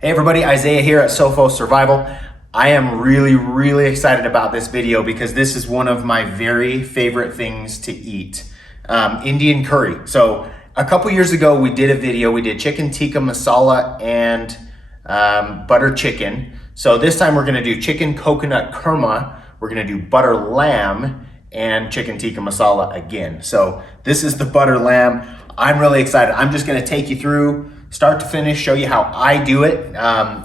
Hey everybody, Isaiah here at SOPHOS Survival. I am really excited about this video because this is one of my very favorite things to eat, Indian curry. So a couple years ago we did a video, we did chicken tikka masala and butter chicken. So this time we're gonna do chicken coconut kurma, we're gonna do butter lamb and chicken tikka masala again. So this is the butter lamb. I'm really excited. I'm just gonna take you through start to finish, show you how I do it.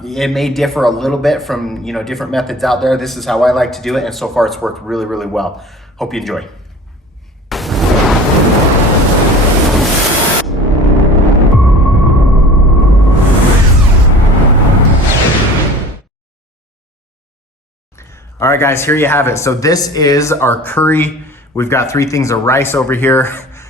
It may differ a little bit from different methods out there. This is how I like to do it, and so far it's worked really well. Hope you enjoy. All right guys, here you have it. So this is our curry. We've got 3 things of rice over here.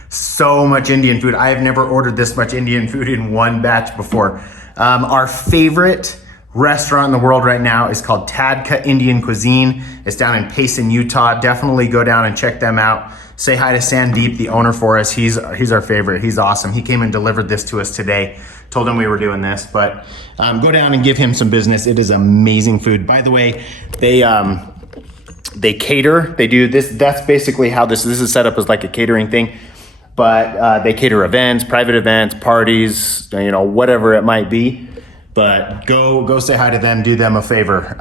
So much Indian food. I have never ordered this much Indian food in one batch before. Our favorite restaurant in the world right now is called Tadka Indian Cuisine. It's down in Payson, Utah. Definitely go down and check them out. Say hi to Sandeep, the owner for us. He's our favorite. He's awesome. He came and delivered this to us today. Told him we were doing this, but go down and give him some business. It is amazing food. By the way, they cater. They do this. That's basically how this is set up as like a catering thing. But they cater events, private events, parties, whatever it might be. But go say hi to them, do them a favor.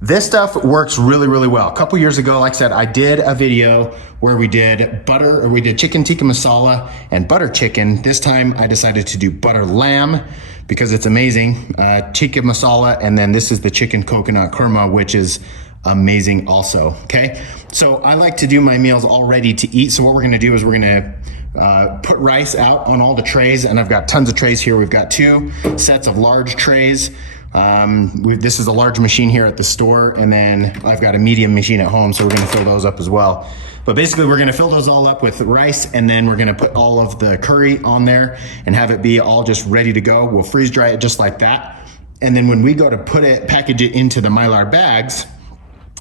This stuff works really well. A couple years ago, like I said, I did a video where we did chicken tikka masala and butter chicken. This time I decided to do butter lamb because it's amazing. Tikka masala, and then this is the chicken coconut kurma, which is amazing also, okay? So I like to do my meals all ready to eat. So what we're gonna do is we're gonna put rice out on all the trays, and I've got tons of trays here. We've got 2 sets of large trays. This is a large machine here at the store, and then I've got a medium machine at home, so we're gonna fill those up as well. But basically we're gonna fill those all up with rice, and then we're gonna put all of the curry on there and have it be all just ready to go. We'll freeze dry it just like that. And then when we go to package it into the Mylar bags,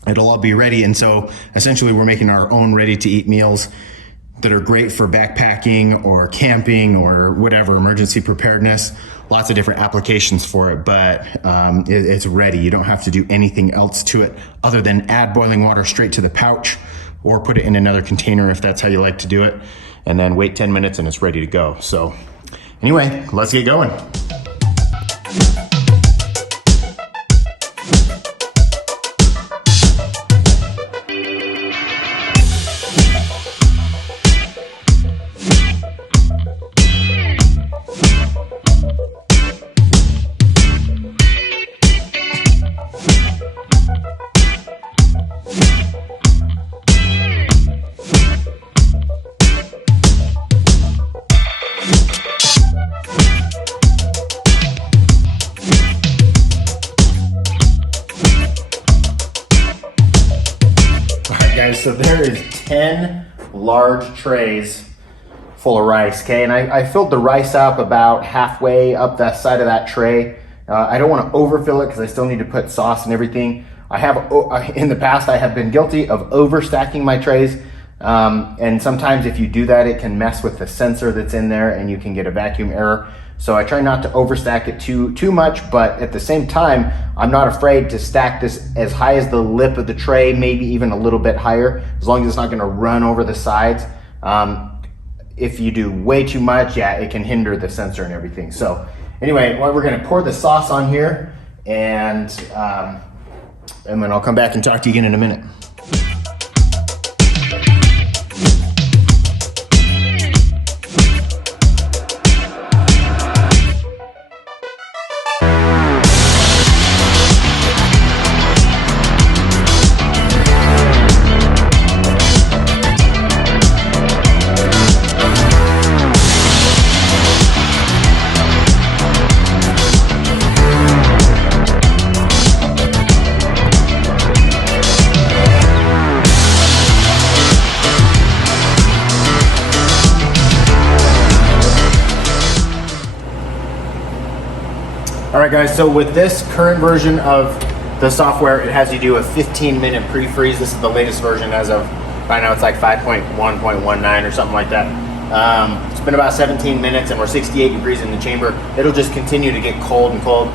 it'll all be ready. And so essentially we're making our own ready to eat meals that are great for backpacking or camping or whatever, emergency preparedness. Lots of different applications for it, but it's ready. You don't have to do anything else to it other than add boiling water straight to the pouch or put it in another container if that's how you like to do it, and then wait 10 minutes and it's ready to go. So anyway, let's get going. Guys, so there is 10 large trays full of rice, okay? And I filled the rice up about halfway up the side of that tray. I don't want to overfill it because I still need to put sauce and everything. In the past, I have been guilty of overstacking my trays. And sometimes if you do that, it can mess with the sensor that's in there and you can get a vacuum error. So I try not to overstack it too much, but at the same time, I'm not afraid to stack this as high as the lip of the tray, maybe even a little bit higher, as long as it's not gonna run over the sides. If you do way too much, yeah, it can hinder the sensor and everything. So anyway, we're gonna pour the sauce on here, and then I'll come back and talk to you again in a minute. All right guys, so with this current version of the software, it has you do a 15-minute pre-freeze. This is the latest version as of right now. It's like 5.1.19 or something like that. It's been about 17 minutes and we're 68 degrees in the chamber. It'll just continue to get cold and cold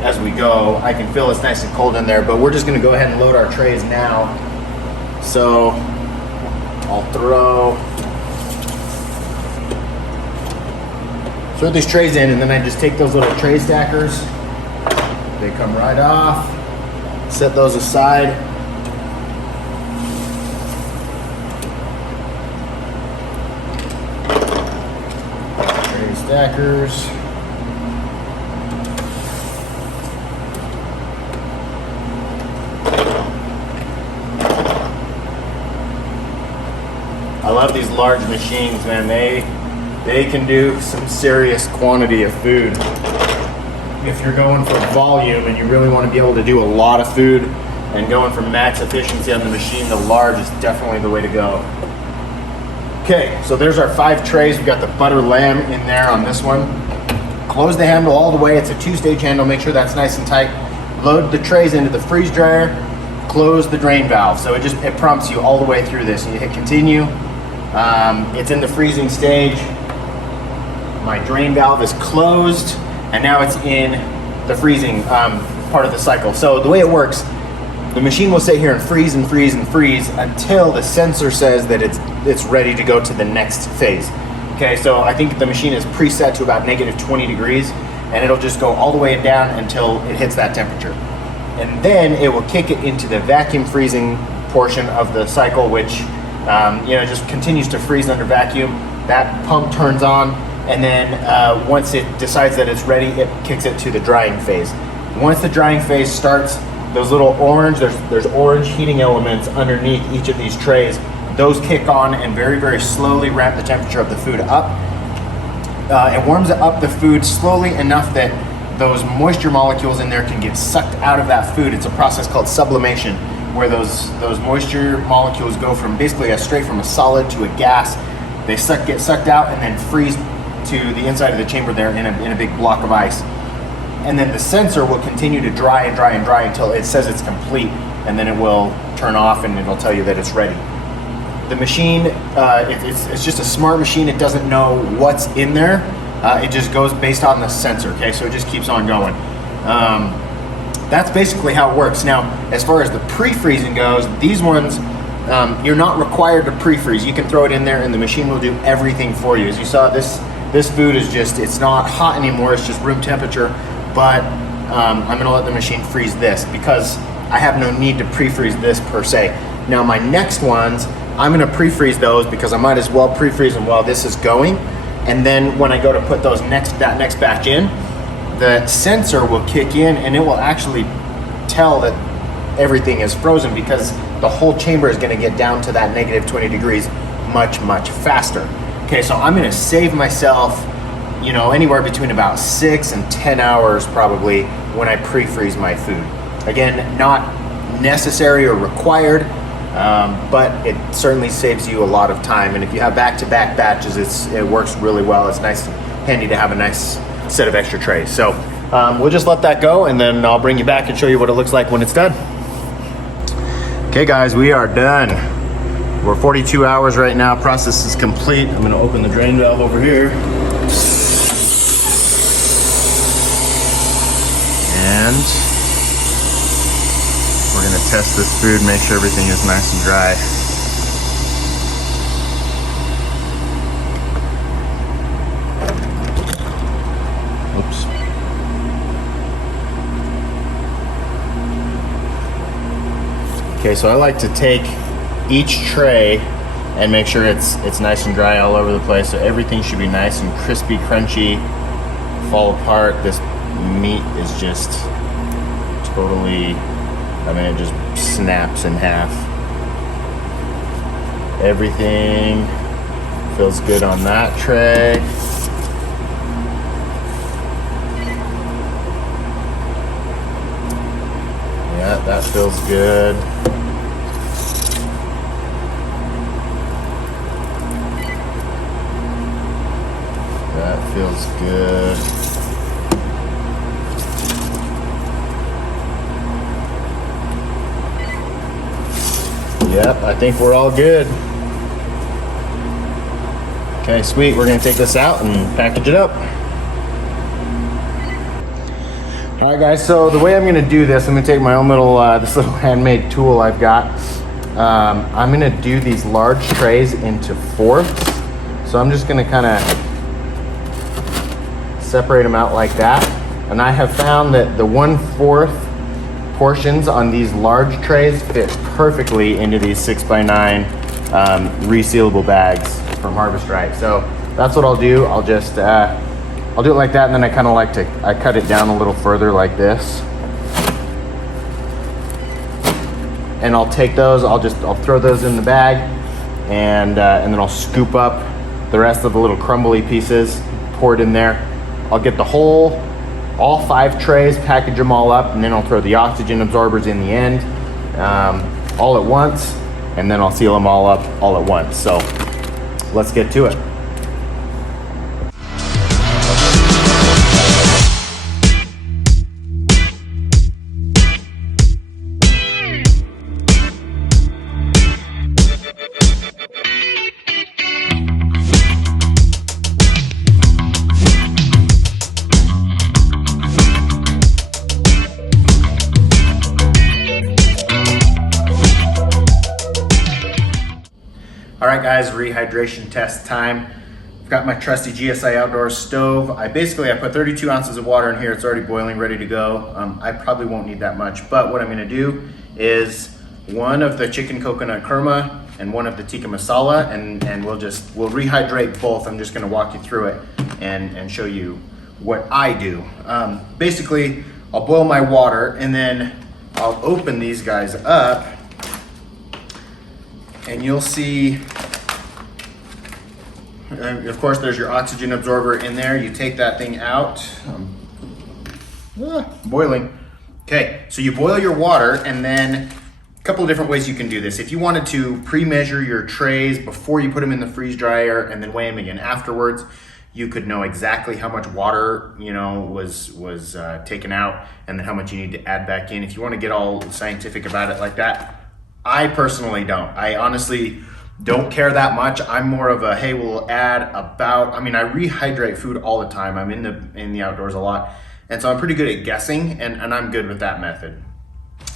as we go. I can feel it's nice and cold in there, but we're just gonna go ahead and load our trays now. So I'll throw these trays in, and then I just take those little tray stackers. They come right off. Set those aside. Tray stackers. I love these large machines, man. They can do some serious quantity of food. If you're going for volume and you really want to be able to do a lot of food and going for max efficiency on the machine, the large is definitely the way to go. Okay, so there's our 5 trays. We've got the butter lamb in there on this one. Close the handle all the way. It's a 2-stage handle. Make sure that's nice and tight. Load the trays into the freeze dryer. Close the drain valve. So it prompts you all the way through this. And you hit continue. It's in the freezing stage. My drain valve is closed, and now it's in the freezing part of the cycle. So the way it works, the machine will sit here and freeze and freeze and freeze until the sensor says that it's ready to go to the next phase. Okay, so I think the machine is preset to about -20 degrees, and it'll just go all the way down until it hits that temperature. And then it will kick it into the vacuum freezing portion of the cycle, which just continues to freeze under vacuum. That pump turns on, and then once it decides that it's ready, it kicks it to the drying phase. Once the drying phase starts, those little orange, there's orange heating elements underneath each of these trays. Those kick on and very, very slowly ramp the temperature of the food up. It warms up the food slowly enough that those moisture molecules in there can get sucked out of that food. It's a process called sublimation, where those moisture molecules go from basically straight from a solid to a gas. They get sucked out and then freeze to the inside of the chamber there in a big block of ice. And then the sensor will continue to dry and dry and dry until it says it's complete, and then it will turn off and it'll tell you that it's ready. The machine, it's just a smart machine. It doesn't know what's in there. It just goes based on the sensor, okay? So it just keeps on going. That's basically how it works. Now, as far as the pre-freezing goes, these ones, you're not required to pre-freeze. You can throw it in there and the machine will do everything for you. As you saw, this food is just, it's not hot anymore, it's just room temperature, but I'm gonna let the machine freeze this because I have no need to pre-freeze this per se. Now my next ones, I'm gonna pre-freeze those because I might as well pre-freeze them while this is going. And then when I go to put that next batch in, the sensor will kick in and it will actually tell that everything is frozen because the whole chamber is gonna get down to that -20 degrees much, much faster. Okay, so I'm gonna save myself, anywhere between about 6 and 10 hours probably when I pre-freeze my food. Again, not necessary or required, but it certainly saves you a lot of time. And if you have back-to-back batches, it works really well. It's nice, handy to have a nice set of extra trays. So we'll just let that go and then I'll bring you back and show you what it looks like when it's done. Okay guys, we are done. We're 42 hours right now. Process is complete. I'm gonna open the drain valve over here. And we're gonna test this food, make sure everything is nice and dry. Oops. Okay, so I like to take each tray and make sure it's nice and dry all over the place. So everything should be nice and crispy, crunchy, fall apart. This meat is just totally, it just snaps in half. Everything feels good on that tray. Yeah, that feels good. That feels good. Yep, I think we're all good. Okay, sweet. We're gonna take this out and package it up. All right, guys, so the way I'm gonna do this, I'm gonna take my own little, this little handmade tool I've got. I'm gonna do these large trays into fourths. So I'm just gonna kind of separate them out like that. And I have found that the 1/4 portions on these large trays fit perfectly into these 6x9 resealable bags from Harvest Right. So that's what I'll do. I'll just, I'll do it like that, and then I kind of like to, I cut it down a little further like this. And I'll take those, I'll throw those in the bag, and then I'll scoop up the rest of the little crumbly pieces, pour it in there. I'll get the all 5 trays, package them all up, and then I'll throw the oxygen absorbers in the end, all at once, and then I'll seal them all up all at once. So let's get to it. All right, guys, rehydration test time. I've got my trusty GSI Outdoors stove. I put 32 ounces of water in here. It's already boiling, ready to go. I probably won't need that much, but what I'm gonna do is one of the chicken coconut kurma and one of the tikka masala, and we'll rehydrate both. I'm just gonna walk you through it and show you what I do. Basically, I'll boil my water, and then I'll open these guys up, and you'll see, of course, there's your oxygen absorber in there. You take that thing out, boiling. Okay, so you boil your water, and then a couple of different ways you can do this. If you wanted to pre-measure your trays before you put them in the freeze dryer and then weigh them again afterwards, you could know exactly how much water, was taken out, and then how much you need to add back in. If you want to get all scientific about it like that, I personally don't. I honestly don't care that much. I'm more of a, hey, we'll add about, I rehydrate food all the time. I'm in the outdoors a lot. And so I'm pretty good at guessing, and I'm good with that method.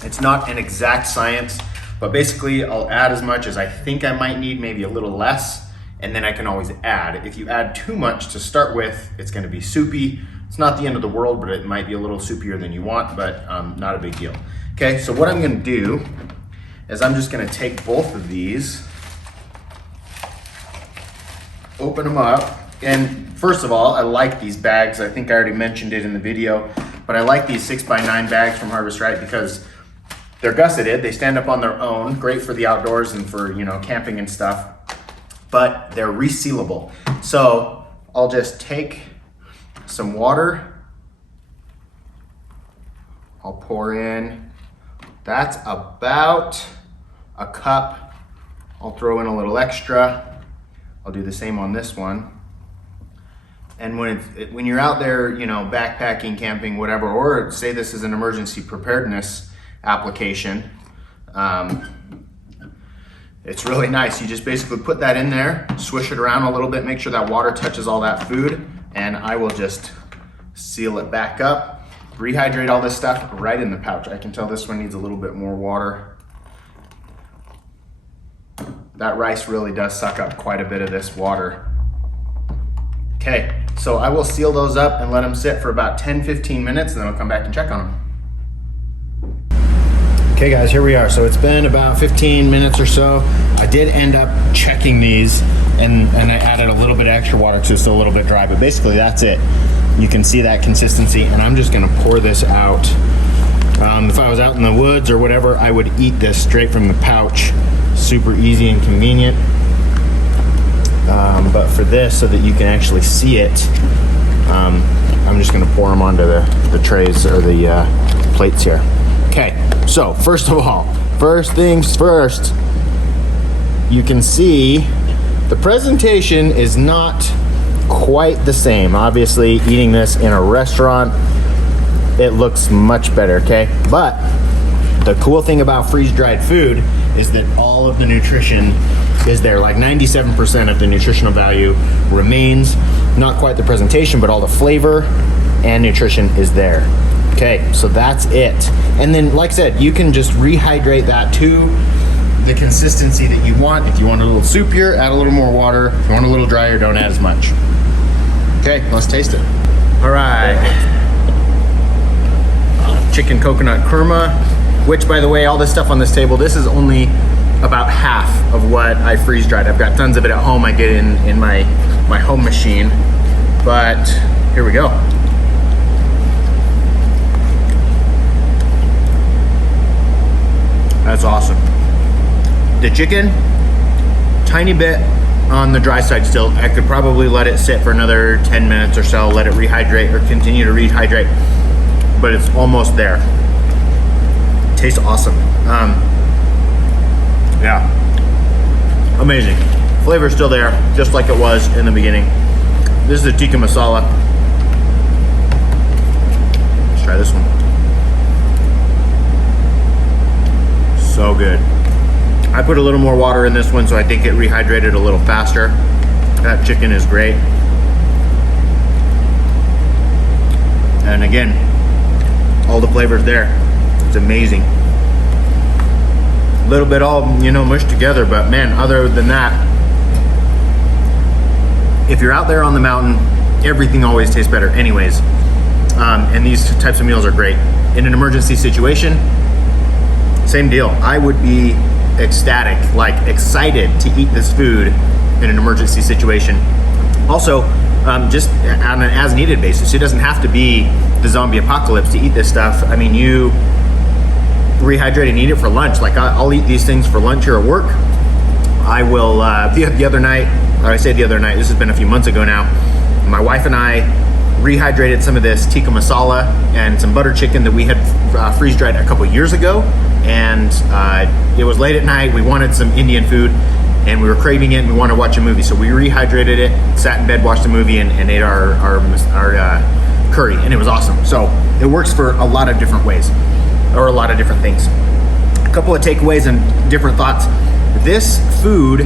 It's not an exact science, but basically I'll add as much as I think I might need, maybe a little less, and then I can always add. If you add too much to start with, it's gonna be soupy. It's not the end of the world, but it might be a little soupier than you want, but not a big deal. Okay, so what I'm gonna do is I'm just gonna take both of these, open them up, and first of all, I like these bags. I think I already mentioned it in the video, but I like these 6x9 bags from Harvest Right because they're gusseted, they stand up on their own, great for the outdoors and for camping and stuff, but they're resealable. So I'll just take some water, I'll pour in, that's about a cup. I'll throw in a little extra. I'll do the same on this one. And when you're out there, backpacking, camping, whatever, or say this is an emergency preparedness application, it's really nice. You just basically put that in there, swish it around a little bit, make sure that water touches all that food, and I will just seal it back up, rehydrate all this stuff right in the pouch. I can tell this one needs a little bit more water. That rice really does suck up quite a bit of this water. Okay, so I will seal those up and let them sit for about 10-15 minutes, and then I'll come back and check on them. Okay guys, here we are. So it's been about 15 minutes or so. I did end up checking these, and I added a little bit of extra water because it's still a little bit dry, but basically that's it. You can see that consistency, and I'm just gonna pour this out. If I was out in the woods or whatever, I would eat this straight from the pouch. Super easy and convenient. But for this, so that you can actually see it, I'm just gonna pour them onto the trays or the plates here. Okay, so first of all, first things first, you can see the presentation is not quite the same. Obviously, eating this in a restaurant, it looks much better, okay? But the cool thing about freeze-dried food is that all of the nutrition is there. Like 97% of the nutritional value remains. Not quite the presentation, but all the flavor and nutrition is there. Okay, so that's it. And then, like I said, you can just rehydrate that to the consistency that you want. If you want a little soupier, add a little more water. If you want a little drier, don't add as much. Okay, let's taste it. All right. Chicken coconut kurma, which, by the way, all this stuff on this table, this is only about half of what I freeze dried. I've got tons of it at home. I get in my home machine, but here we go. That's awesome. The chicken, tiny bit on the dry side still. I could probably let it sit for another 10 minutes or so, let it rehydrate or continue to rehydrate, but it's almost there. Tastes awesome. Yeah, amazing. Flavor's still there, just like it was in the beginning. This is the Tikka Masala. Let's try this one. So good. I put a little more water in this one, so I think it rehydrated a little faster. That chicken is great. And again, all the flavors there. It's amazing. A little bit all, mushed together, but man, other than that, if you're out there on the mountain, everything always tastes better anyways. And these types of meals are great. In an emergency situation, same deal. I would be ecstatic, like excited to eat this food in an emergency situation. Also, just on an as needed basis. It doesn't have to be the zombie apocalypse to eat this stuff. I mean, you rehydrate and eat it for lunch. Like I'll eat these things for lunch here at work. I will, the other night, this has been a few months ago now, my wife and I rehydrated some of this tikka masala and some butter chicken that we had freeze dried a couple years ago. And it was late at night. We wanted some Indian food and we were craving it and we wanted to watch a movie. So we rehydrated it, sat in bed, watched a movie, and ate our curry, and it was awesome. So it works for a lot of different ways, or a lot of different things. A couple of takeaways and different thoughts. This food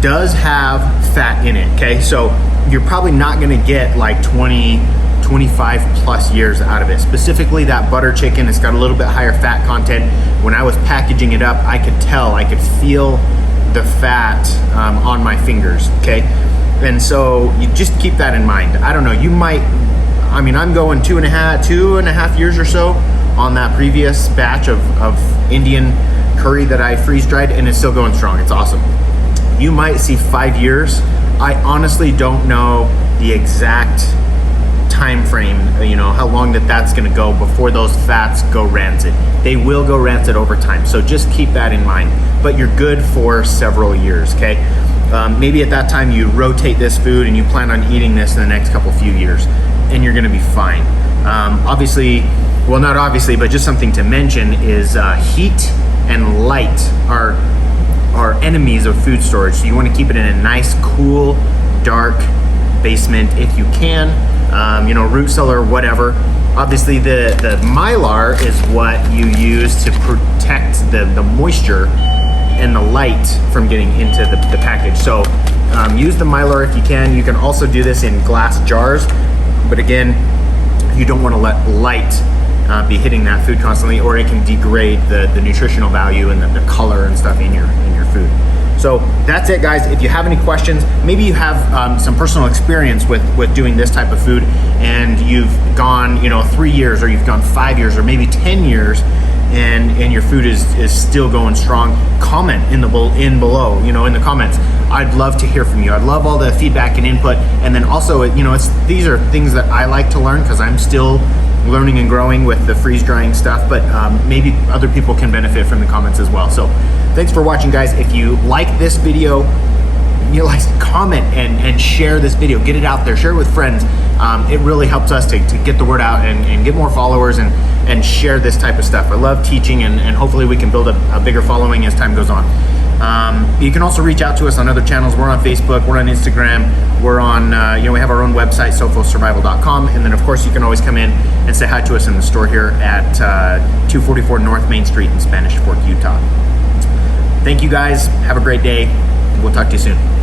does have fat in it, okay? So you're probably not gonna get like 25 plus years out of it. Specifically that butter chicken, it's got a little bit higher fat content. When I was packaging it up, I could feel the fat on my fingers, okay? And so you just keep that in mind. I don't know, I'm going two and a half years or so on that previous batch of Indian curry that I freeze dried, and it's still going strong. It's awesome. You might see 5 years. I honestly don't know the exact time frame, how long that's going to go before those fats go rancid. They will go rancid over time, so just keep that in mind. But you're good for several years, okay? Maybe at that time you rotate this food and you plan on eating this in the next few years, and you're going to be fine. Obviously, well, not obviously, but just something to mention is heat and light are enemies of food storage. So you want to keep it in a nice, cool, dark basement if you can. Root cellar, whatever. Obviously the Mylar is what you use to protect the moisture and the light from getting into the package. So use the Mylar if you can. You can also do this in glass jars, but again, you don't want to let light be hitting that food constantly, or it can degrade the nutritional value and the color and stuff in your food. So that's it, guys. If you have any questions, maybe you have some personal experience with doing this type of food, and you've gone 3 years, or you've gone 5 years, or maybe 10 years, and your food is still going strong, comment in below, in the comments. I'd love to hear from you. I'd love all the feedback and input. And then also, these are things that I like to learn because I'm still learning and growing with the freeze drying stuff, but maybe other people can benefit from the comments as well. So thanks for watching, guys. If you like this video, comment and share this video, get it out there, share it with friends. It really helps us to get the word out and get more followers and share this type of stuff. I love teaching, and hopefully we can build a bigger following as time goes on. You can also reach out to us on other channels. We're on Facebook, we're on Instagram, we're on, we have our own website, sophossurvival.com. And then of course you can always come in and say hi to us in the store here at 244 North Main Street in Spanish Fork, Utah. Thank you, guys. Have a great day. We'll talk to you soon.